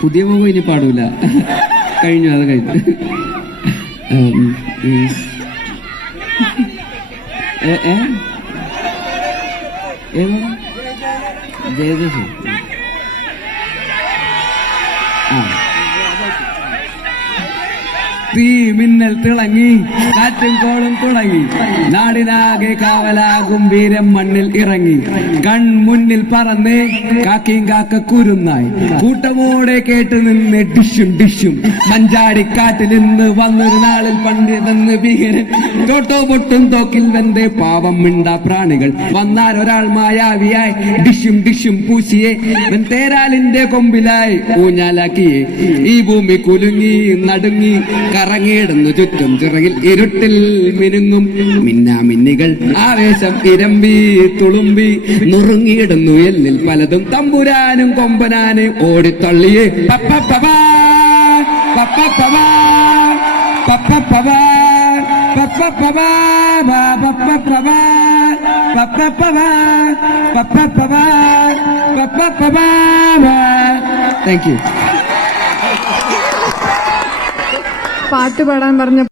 പുതിയ പോകും ഇനി പാടൂല. കഴിഞ്ഞു, അത് കഴിഞ്ഞു. ജയദേശം. തീ മിന്നൽ തിളങ്ങി, കാറ്റും കോളും തുടങ്ങി, നാടിനാകെ കാവലാകും വീരം മണ്ണിൽ ഇറങ്ങി. കൺമുന്നിൽ പറന്നേ കാക്കയും കാക്ക കുരുന്നായി, കൂട്ടമോടെ കേട്ട് നിന്ന് ഡിഷും ഡിഷും. മഞ്ചാടിക്കാട്ടിൽ നിന്ന് വന്നൊരു നാളിൽ പണ്ട് വന്ന് ഭീകരൻ, തോട്ടോ പൊട്ടും തോക്കിൽ വെന്തേ പാവം മിണ്ടാ പ്രാണികൾ. വന്നാലൊരാൾ മായാവിയായി ഡിഷും ഡിഷും പൂശിയെ, തേരാലിന്റെ കൊമ്പിലായി ഊഞ്ഞാലാക്കിയേ. ഈ ഭൂമി കുലുങ്ങി നടുങ്ങി കറങ്ങിയിടുന്നു ചുറ്റും ചിറകിൽ ഇരുട്ടിൽ മിനുങ്ങും മിന്നാമിന്നികൾ. ആവേശം ഇരമ്പി തുളുമ്പി നുറുങ്ങിയിടുന്നു എല്ലിൽ പലതും. തമ്പുരാനും കൊമ്പനാനും ഓടിത്തള്ളിയേ. പപ്പപ്പവാ പപ്പപ്പവാ പപ്പപ്പവാ പപ്പപ്പവാ പപ്പപ്പവാ പപ്പപ്പവാ പപ്പപ്പവാ പപ്പപ്പവാ. Thank you. പാട്ട് പാടാൻ പറഞ്ഞ